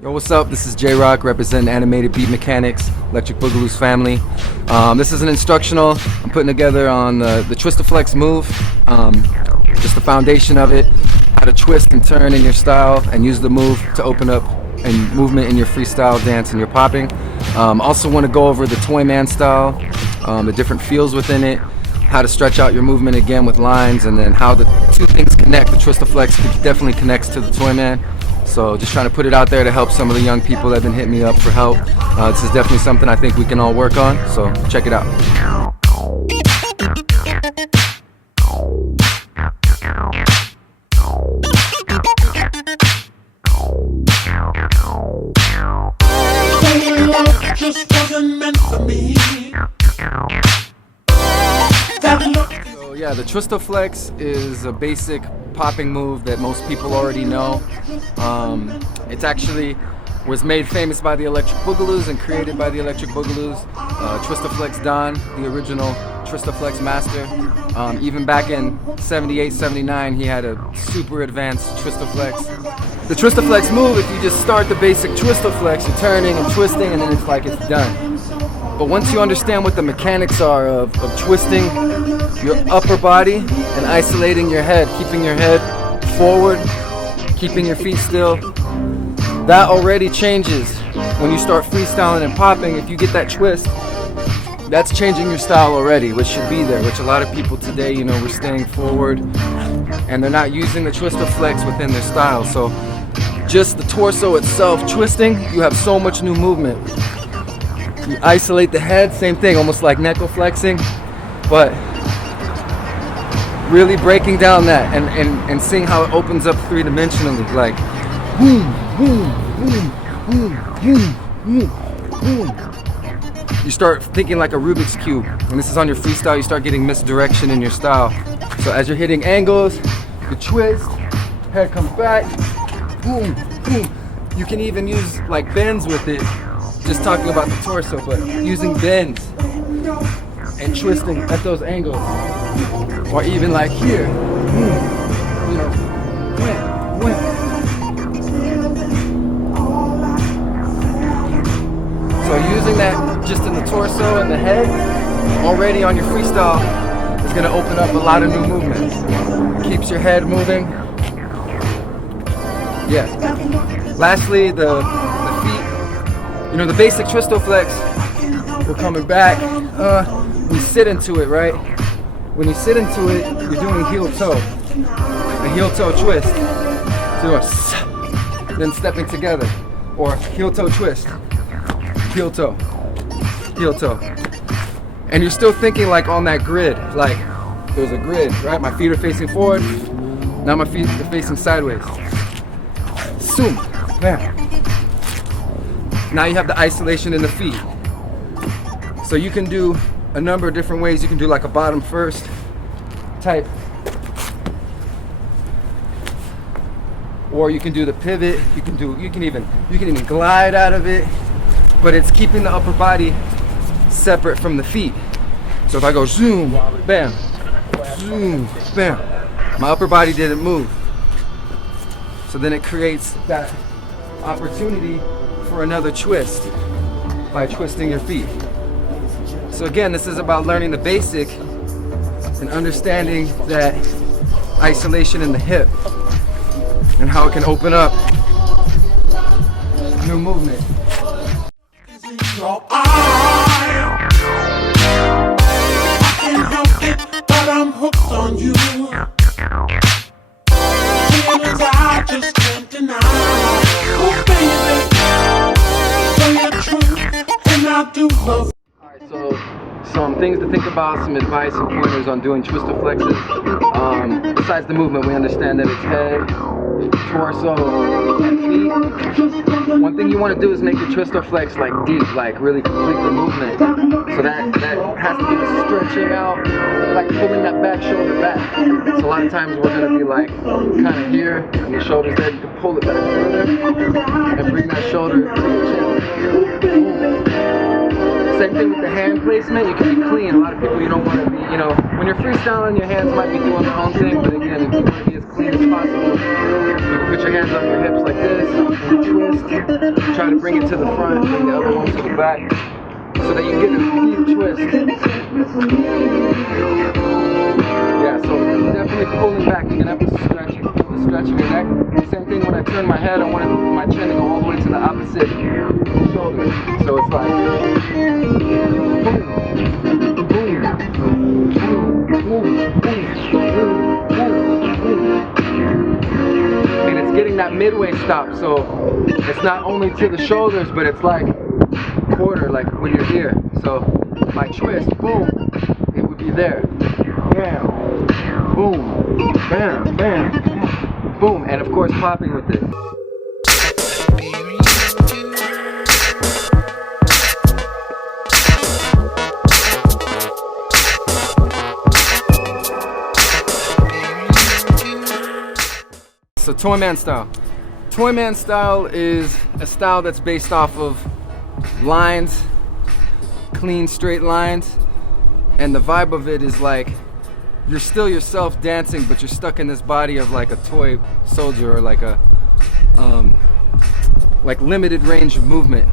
Yo, what's up? This is JRock representing Animated Beat Mechanics, Electric Boogaloos family. This is an instructional I'm putting together on the TwistoFlex move, just the foundation of it, how to twist and turn in your style and use the move to open up and movement in your freestyle dance and your popping. Also want to go over the Toyman style, the different feels within it, how to stretch out your movement again with lines, and then how the two things connect. The TwistoFlex definitely connects to the Toyman. So just trying to put it out there to help some of the young people that have been hitting me up for help. This is definitely something I think we can all work on, so check it out. Just wasn't meant for me. So yeah, the TwistoFlex is a basic popping move that most people already know. It actually was made famous by the Electric Boogaloos and created by the Electric Boogaloos. TwistoFlex Don, the original TwistoFlex master. Even back in 78, 79, he had a super advanced TwistoFlex. The TwistoFlex move, if you just start the basic TwistoFlex, you're turning and twisting and then it's like it's done. But once you understand what the mechanics are of twisting your upper body and isolating your head, keeping your head forward, keeping your feet still, that already changes when you start freestyling and popping. If you get that twist, that's changing your style already, which should be there, which a lot of people today, you know, we're staying forward and they're not using the TwistoFlex within their style. So just the torso itself twisting, you have so much new movement. You isolate the head, same thing, almost like knuckle flexing, but really breaking down that and seeing how it opens up three-dimensionally, like boom, boom, boom, boom, boom, boom. You start thinking like a Rubik's Cube. When this is on your freestyle, you start getting misdirection in your style. So as you're hitting angles, you twist, head comes back, boom, boom. You can even use like bends with it, just talking about the torso, but using bends and twisting at those angles. Or even like here, you know, So using that just in the torso and the head, already on your freestyle, is gonna open up a lot of new movements. Keeps your head moving. Yeah. Lastly, the feet. You know, the basic TwistoFlex, we're coming back. We sit into it, right? When you sit into it, you're doing heel toe. A heel toe twist. So then stepping together. Or heel toe twist. Heel toe. Heel toe. And you're still thinking like on that grid. Like there's a grid, right? My feet are facing forward. Now my feet are facing sideways. Zoom. Bam. Now you have the isolation in the feet. So you can do a number of different ways. You can do like a bottom first type, or you can do the pivot. You can even glide out of it, but it's keeping the upper body separate from the feet. So if I go zoom, bam, zoom, bam, my upper body didn't move. So then it creates that opportunity for another twist by twisting your feet. So again, this is about learning the basic and understanding that isolation in the hip and how it can open up new movement. I can't help it, but I'm hooked on you. Feelings I just can't deny. Oh baby, say you're true, and I do love. So some things to think about, some advice and pointers on doing TwistoFlexes. Besides the movement, we understand that it's head, torso, and feet. One thing you want to do is make your TwistoFlex like deep, like really complete the movement. So that has to be stretching out, like pulling that back shoulder back. So a lot of times we're going to be like kind of here, and your shoulder's there. You can pull it back further and bring that shoulder to your chin. Same thing with the hand placement. You can be clean. A lot of people, you don't want to be, you know, when you're freestyling, your hands might be doing their own thing, but again, if you want to be as clean as possible, you can put put your hands on your hips like this, and twist. Try to bring it to the front, bring the other one to the back, so that you get a deep twist. Yeah, so definitely pulling back. You're gonna have to stretch it. The stretch of your neck. Same thing when I turn my head, I want my chin to go all the way to the opposite shoulder. So it's like and it's getting that midway stop, so it's not only to the shoulders, but it's like quarter, like when you're here. So my twist, boom, it would be there. Bam, boom, bam, bam, boom, and of course popping with it. So Toyman style. Toyman style is a style that's based off of lines, clean straight lines, and the vibe of it is like you're still yourself dancing, but you're stuck in this body of like a toy soldier, or like a like limited range of movement,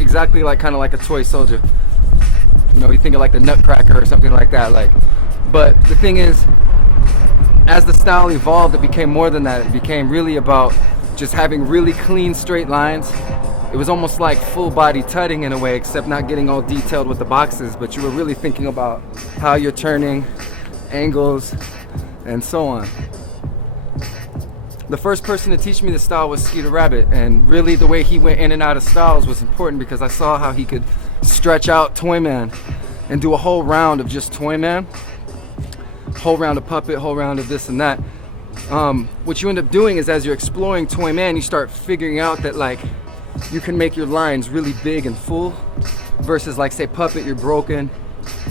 exactly like kind of like a toy soldier. You know, you think of like the Nutcracker or something like that. Like, but the thing is, as the style evolved, it became more than that. It became really about just having really clean straight lines. It was almost like full body tutting in a way, except not getting all detailed with the boxes, but you were really thinking about how you're turning, angles, and so on. The first person to teach me the style was Skeeter Rabbit, and really the way he went in and out of styles was important because I saw how he could stretch out Toyman and do a whole round of just Toyman, whole round of puppet, whole round of this and that. What you end up doing is, as you're exploring Toyman, you start figuring out that like you can make your lines really big and full, versus like say puppet, you're broken,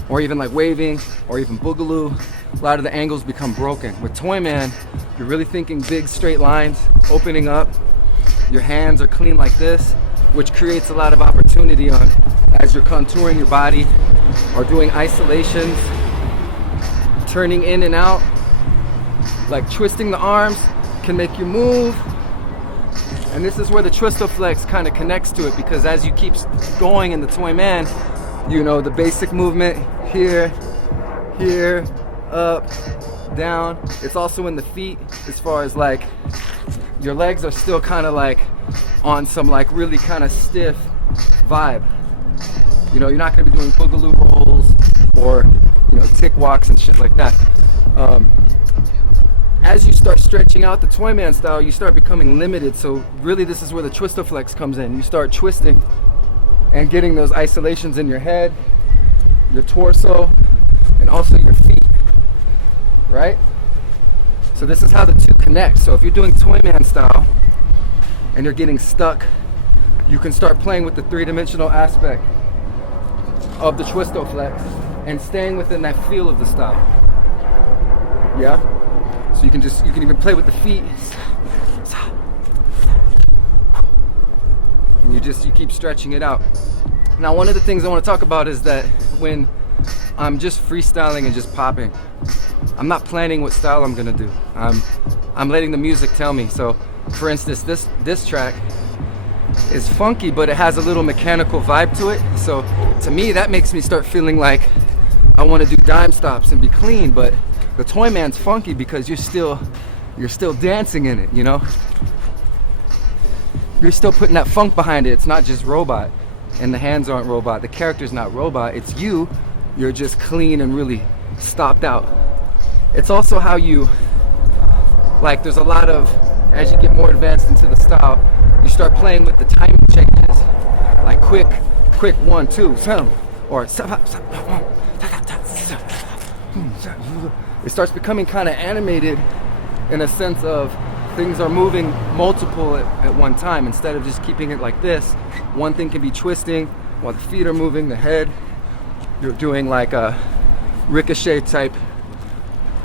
or even like waving, or even boogaloo, a lot of the angles become broken. With Toyman, you're really thinking big straight lines, opening up, your hands are clean like this, which creates a lot of opportunity on as you're contouring your body or doing isolations, turning in and out, like twisting the arms can make you move. And this is where the TwistoFlex kind of connects to it, because as you keep going in the Toyman, you know, the basic movement here, here, up, down. It's also in the feet, as far as like your legs are still kind of like on some like really kind of stiff vibe. You know, you're not going to be doing boogaloo rolls or, you know, tick walks and shit like that. As you start stretching out the Toyman style, you start becoming limited. So really this is where the TwistoFlex comes in. You start twisting and getting those isolations in your head, your torso, and also your feet, right? So this is how the two connect. So if you're doing Toyman style and you're getting stuck, you can start playing with the three-dimensional aspect of the TwistoFlex and staying within that feel of the style. Yeah? So you can even play with the feet. And you keep stretching it out. Now, one of the things I want to talk about is that when I'm just freestyling and just popping, I'm not planning what style I'm gonna do. I'm letting the music tell me. So for instance, this track is funky, but it has a little mechanical vibe to it. So to me, that makes me start feeling like I want to do dime stops and be clean. But the Toyman's funky because you're still dancing in it, you know? You're still putting that funk behind it. It's not just robot, and the hands aren't robot. The character's not robot. It's you. You're just clean and really stopped out. It's also how you, like, there's a lot of, as you get more advanced into the style, you start playing with the timing changes, like quick 1, 2, or it starts becoming kind of animated in a sense of things are moving multiple at one time. Instead of just keeping it like this, one thing can be twisting while the feet are moving, the head. You're doing like a ricochet type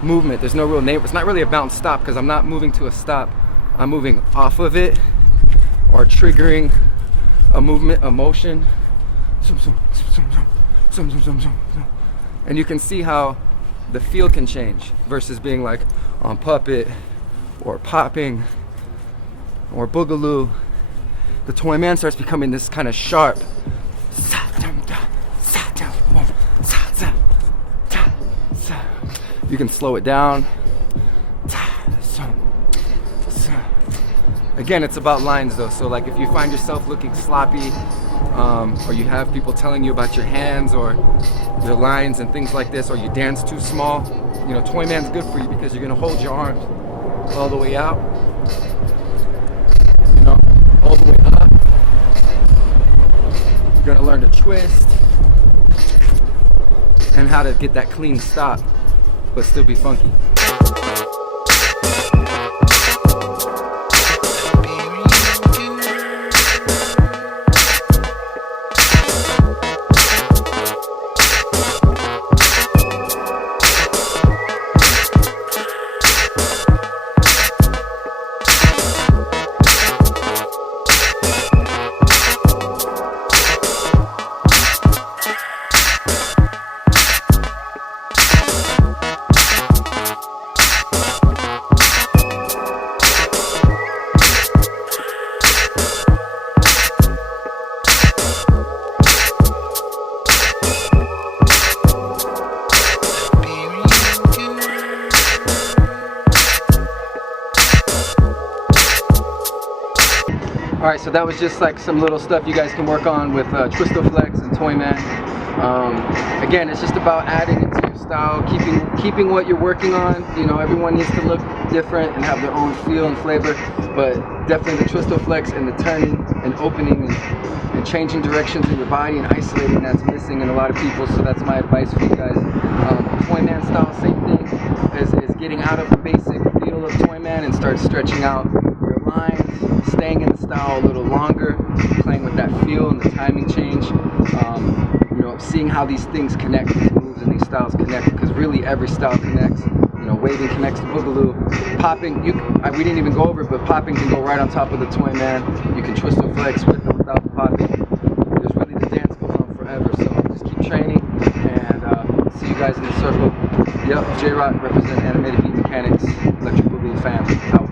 movement. There's no real name. It's not really a bounce stop because I'm not moving to a stop. I'm moving off of it or triggering a movement, a motion. And you can see how the feel can change versus being like on puppet or popping or Boogaloo, the Toyman starts becoming this kind of sharp. You can slow it down. Again, it's about lines though, so like if you find yourself looking sloppy, or you have people telling you about your hands or your lines and things like this, or you dance too small, you know, Toyman's good for you because you're gonna hold your arms all the way out, you know, all the way up. You're gonna learn to twist and how to get that clean stop, but still be funky. Alright, so that was just like some little stuff you guys can work on with TwistoFlex and Toyman. Again, it's just about adding it to your style, keeping what you're working on. You know, everyone needs to look different and have their own feel and flavor, but definitely the TwistoFlex and the turning and opening and changing directions in your body and isolating, that's missing in a lot of people, so that's my advice for you guys. Toyman style, same thing, is getting out of the basic feel of Toyman and start stretching out your lines, staying in the style a little longer, playing with that feel and the timing change, you know, seeing how these things connect, these moves and these styles connect, because really every style connects. You know, waving connects to Boogaloo, popping, we didn't even go over it, but popping can go right on top of the Toyman. You can TwistoFlex with or without the popping. There's really, the dance goes on forever, so just keep training, and see you guys in the circle. Yep, JRock, represent Animated Beat Mechanics, Electric Boogaloos fam.